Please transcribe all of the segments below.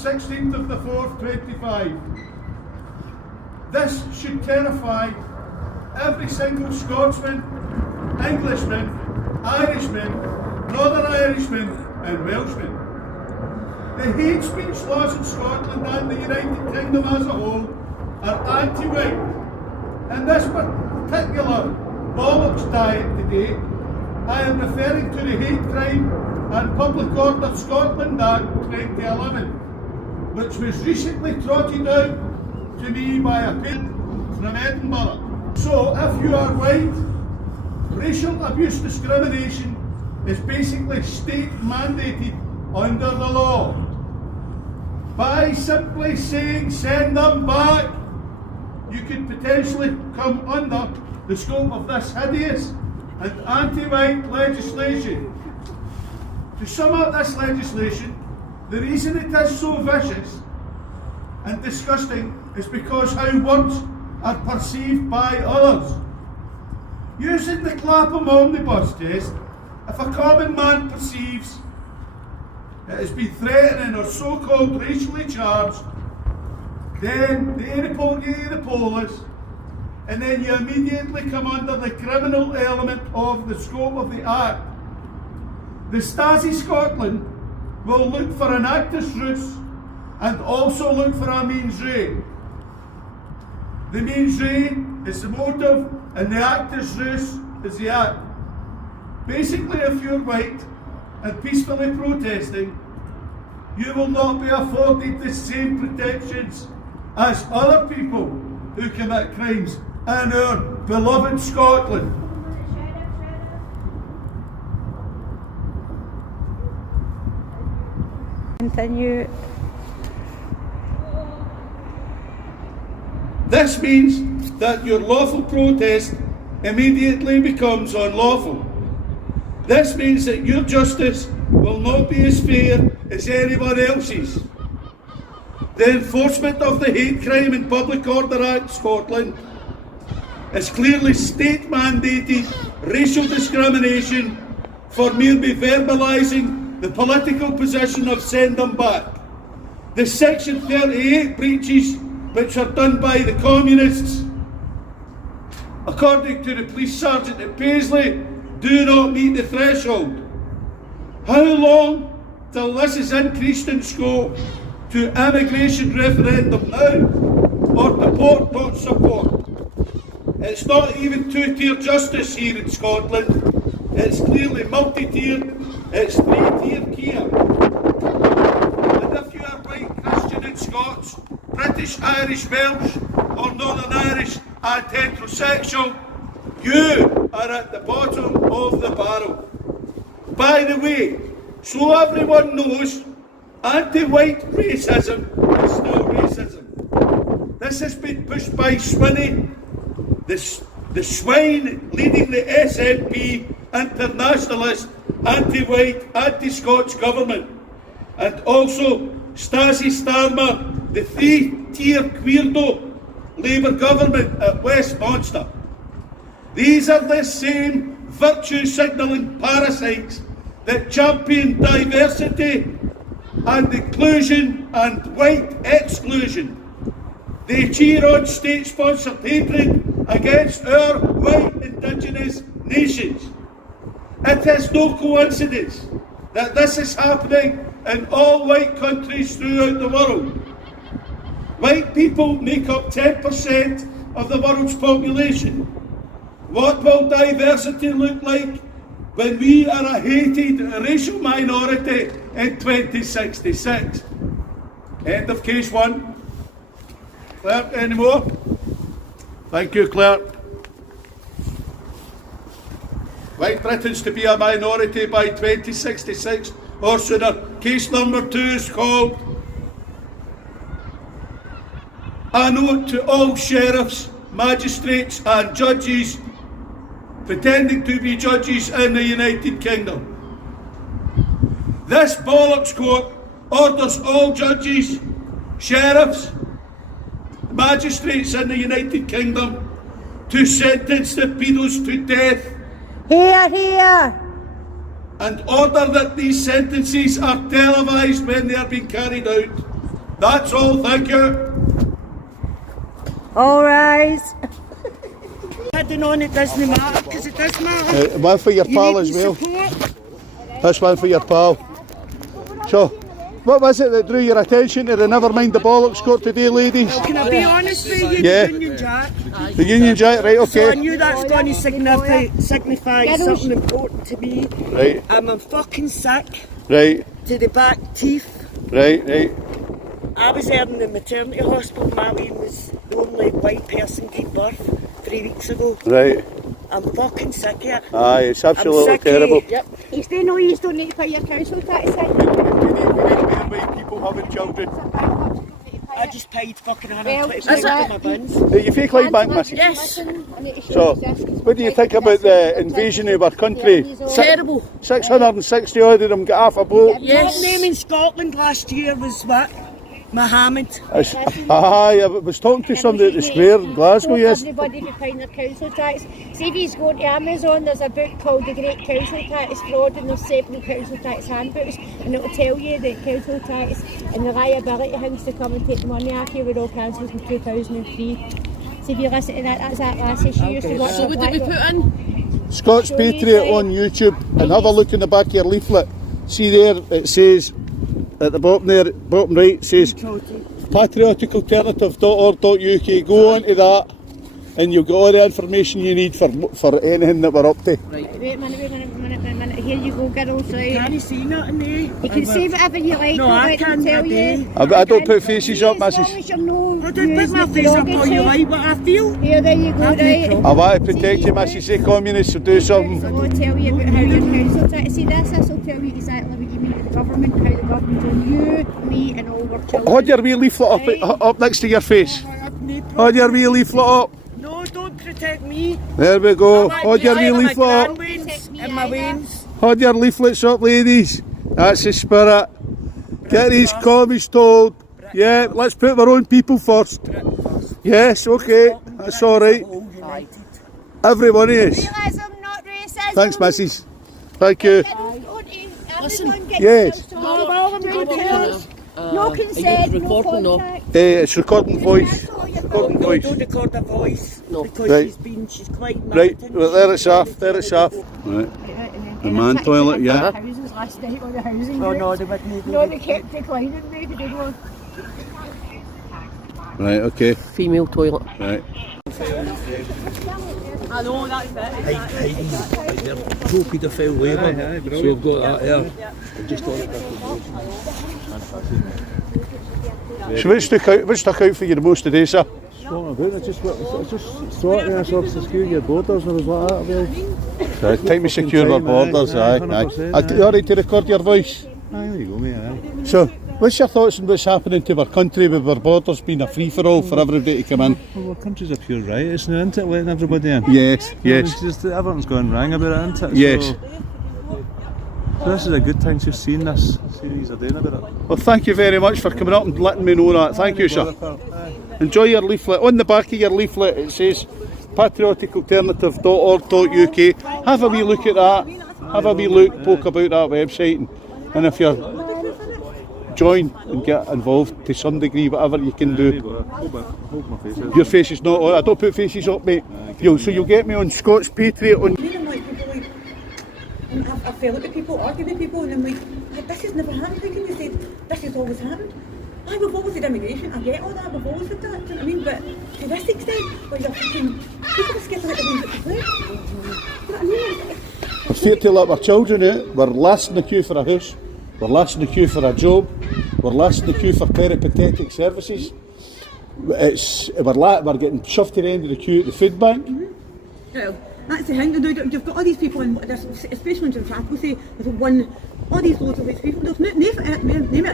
16th of the 4th, 25. This should terrify every single Scotsman, Englishman, Irishman, Northern Irishman and Welshman. The hate speech laws in Scotland and the United Kingdom as a whole are anti-white. In this particular bollocks diet today, I am referring to the Hate Crime and Public Order Scotland Act 2011, which was recently trotted out to me by a parent from Edinburgh. So if you are white, racial abuse discrimination is basically state mandated under the law. By simply saying send them back, you could potentially come under the scope of this hideous and anti-white legislation. To sum up this legislation, the reason it is so vicious and disgusting is because how words are perceived by others. Using the Clapham Omnibus test, if a common man perceives it has been threatening or so-called racially charged, then they report you to the police, and then you immediately come under the criminal element of the scope of the Act. The Stasi Scotland will look for an actus reus and also look for a mens rea. The mens rea is the motive and the actus reus is the act. Basically, if you're white and peacefully protesting, you will not be afforded the same protections as other people who commit crimes in our beloved Scotland. Continue. This means that your lawful protest immediately becomes unlawful. This means that your justice will not be as fair as anyone else's. The enforcement of the Hate Crime and Public Order Act Scotland is clearly state-mandated racial discrimination for merely verbalising the political position of send them back. The Section 38 breaches which are done by the communists, according to the police sergeant at Paisley, do not meet the threshold. How long till this is increased in scope to immigration referendum now, or deport not support? It's not even two-tier justice here in Scotland. It's clearly multi-tiered, it's three-tier care. And if you are white, Christian and Scots, British, Irish, Welsh or Northern Irish and heterosexual, you are at the bottom of the barrel. By the way, so everyone knows, anti-white racism is still racism. This has been pushed by Swinney, the swine leading the SNP internationalist, anti-white, anti-Scots government, and also Stasi Starmer, the three-tier queerdo Labour government at Westminster. These are the same virtue-signalling parasites that champion diversity and inclusion and white exclusion. They cheer on state-sponsored hatred against our white indigenous nations. It is no coincidence that this is happening in all white countries throughout the world. White people make up 10% of the world's population. What will diversity look like when we are a hated racial minority in 2066? End of case one. Clerk, any more? Thank you, Clerk. White Britons to be a minority by 2066 or sooner. Case number 2 is called a note to all sheriffs, magistrates and judges pretending to be judges in the United Kingdom. This Bollox Court orders all judges, sheriffs, magistrates in the United Kingdom to sentence the pedos to death. Here, here. And order that these sentences are televised when they are being carried out. That's all, thank you. All rise. Heading on, it doesn't matter, because it does matter. One for your pal as well. This one for your pal. So, what was it that drew your attention to the Never Mind the Bollox Court today, ladies? Can I be honest with you? Yeah. The Union Jack. The Union Jack, right, So I okay. knew that's going to signify something important to me. Right, I'm fucking sick right, to the back teeth. right, right. I was there in the maternity hospital. Marlene was the only white person to give birth 3 weeks ago. Right. I'm fucking sick of it. Aye, it's absolutely sick of terrible. it. Yep. You stay no, you don't need to pay your council tax. People having children. I just paid fucking Well, £120 is for it? my buns. You fake Clydebank, Missy? Yes. So, what do you think about the invasion of our country? Terrible. 660 odd of them got off a boat. Yes. Top name in Scotland last year was what? Mohammed. Aye, I was talking to somebody at the square in Glasgow, yes. Everybody to pay their council tax. See if you go to Amazon, there's a book called The Great Council Tax Fraud, and there's several council tax handbooks, and it'll tell you that council tax and the liability things to come and take money off you were all cancelled in 2003. See if you listen to that, that's that lassie, she used to work So would it be put in? Scots Patriot on YouTube, and have a look in the back of your leaflet. See there, it says, at the bottom there, bottom right, it says patrioticalternative.org.uk. Go on to that and you'll get all the information you need for anything that we're up to. Wait a minute. Here you go, girls, right? Can you see nothing there? You can say whatever you like, No, don't I let them can't, tell I you. I don't put faces up, As long Mrs. as you're no I don't put my face up all you like what I feel. Here, there you go, I've no right? problem. I want to protect you, Mrs. Say communists will do something. So I'll tell you about how your council tax. See, this will tell you exactly what you mean to the government, how the government on you, me, and all our children. Hold your wee leaflet up next to your face. Hold your wee leaflet up. No, don't protect me. There we go. I Hold your wee my leaflet up. grandwains and my wains. Hold your leaflets up, ladies. That's the spirit. Get these commies told. Yeah, let's put our own people first. Yes, okay. That's alright. Everyone is. Realism, not racism. Thanks, Mrs. Thank you. Listen. Yes. No consent, no recording, no. contact. It's recording voice. Recording No, voice. don't record her voice. No. Because Right. she's quite Right, militant. well, there it's off. There it's off. Right. The man toilet, yeah. Houses last night on the housing Oh group. no, they wouldn't do No, it. they kept declining me. They were. Right, okay. Female toilet. Right. I know, that's it. Pro-paedophile labour, so we've got that there. Just on it. So what stuck out for you the most today, sir? I just thought there was to secure your borders and I was like that. Well, Time to secure our borders, aye. 100%, You alright to record your voice? aye, there you go, mate, aye. So, what's your thoughts on what's happening to our country with our borders being a free-for-all for everybody to come in? Well, our country's a pure riot, isn't it, letting everybody in? Yes, yes, It's just that everything's going wrong about it, isn't it? yes. So this is a good thing, just seeing this, seeing these are doing about it. Well, thank you very much for coming up and letting me know that. Thank you, sir. Enjoy your leaflet. On the back of your leaflet it says patrioticalternative.org.uk. Have a wee look at that. Have a wee look, poke about that website, and if you're join and get involved to some degree, whatever you can do. Hold my face out. Your face is not on. I don't put faces up, mate. So you'll get me on Scots Patriot on. And I've fell out with people, arguing with people, and I'm like, this has never happened. How can you say this has always happened? Aye, we've always had immigration, I get all that, we've always had that, do you know what I mean? But to this extent, where you're fucking, people are scared to let the wind at the plate. Do you know what I mean? We're scared to let our children out. We're last in the queue for a house. We're last in the queue for a job. We're last in the queue for peripatetic services. We're getting shoved to the end of the queue at the food bank. Well, that's the thing, you've got all these people, in, especially in Trafalgar, say, there's one, all these loads of these people, there's no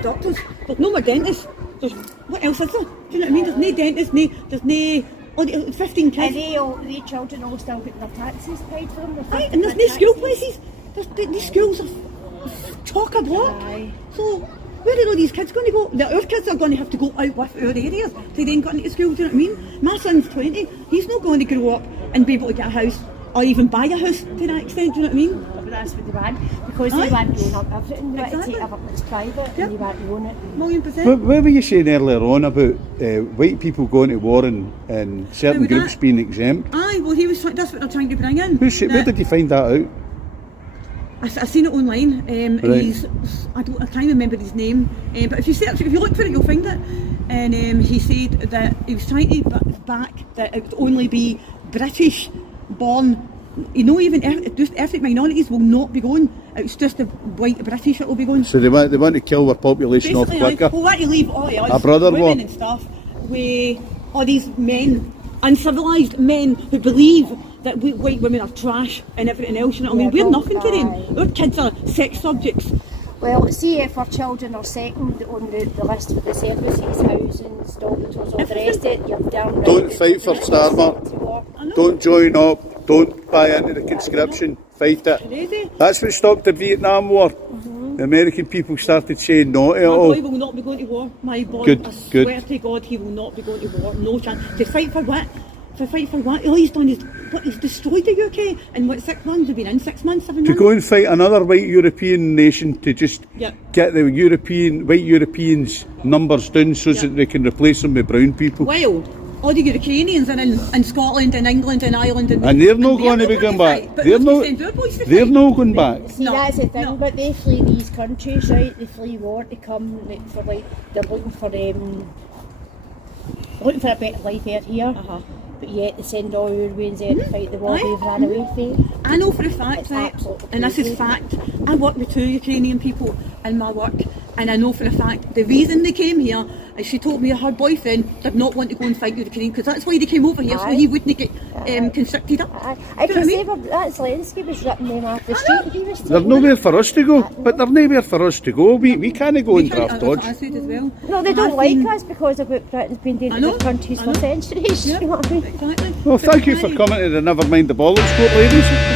doctors, there's no more dentists, there's, what else is there? Do you know what I mean? There's no dentists, there's no, all the 15 kids. And they children all still getting their taxes paid for them. Aye, and there's no school places, these schools are chock-a-block. So, where are all these kids going to go? Our kids are going to have to go out with our areas to then go into school, do you know what I mean? My son's 20, he's not going to grow up and be able to get a house or even buy a house to that extent, do you know what I mean? but that's what they want, because they want to own up everything, they want to Exactly. take everything that's private, Yep. and they want to own it. $1,000,000. What were you saying earlier on about white people going to war and certain How was groups that? being exempt? Aye, well, that's what they're trying to bring in. Where did you find that out? I seen it online. Right. I can't remember his name, but if you look for it, you'll find it. And he said that he was trying to back that it would only be British born. You know, even just ethnic minorities will not be going. It's just the white British that will be going. So they want to kill their population off Basically, quicker. we'll want to leave all A brother women war. and stuff with all these men, uncivilised men who believe that white women are trash and everything else. You know what I mean? Yeah, We're well, nothing to them. aye. Our kids are sex subjects. Well, see if our children are second on the list for the services, housing, doctors, all the rest of it, you're damn right. Don't fight for Starmer. I know. Don't join up. Don't buy into the conscription. Fight it. Crazy. That's what stopped the Vietnam War. The American people started saying no to it My all. boy will not be going to war. My boy, Good, I good. swear to God, he will not be going to war. No chance. To fight for what? To fight for what? All he's done is he's destroyed the UK in what, 6 months? We've been in 6 months, 7 To months. go and fight another white European nation to just Yeah. get the white Europeans' numbers down so Yeah. that they can replace them with brown people. Well, all the Ukrainians are in Scotland and England and Ireland and And they're not going to not be going fight. back. But They're we not. send our boys to They're fight. not going back. See, No, that's the thing, no. but they flee these countries, right? They flee war to come for they're looking for a better life out here. Uh-huh. But yet they send all Europeans out to fight the war Aye. they've ran away from. I know for a fact, It's right, absolutely and this is crazy. fact, I work with 2 Ukrainian people in my work, and I know for a fact the reason they came here is she told me her boyfriend did not want to go and fight Ukraine, because that's why they came over here, so Aye. he wouldn't get conscripted up. I Do you know can what I say mean? that Zelensky was ripping them off the street. He was There's telling nowhere for us to go, but there's nowhere for us to go. We can't go and draft That's what I dodge. said as well. No, they And don't I've like been- us because of what Britain's been doing I to know, their countries I for know. centuries. Yeah, You know what I mean? exactly. Well, But thank we you for can't- coming to the Never Mind the Bollox Court, ladies.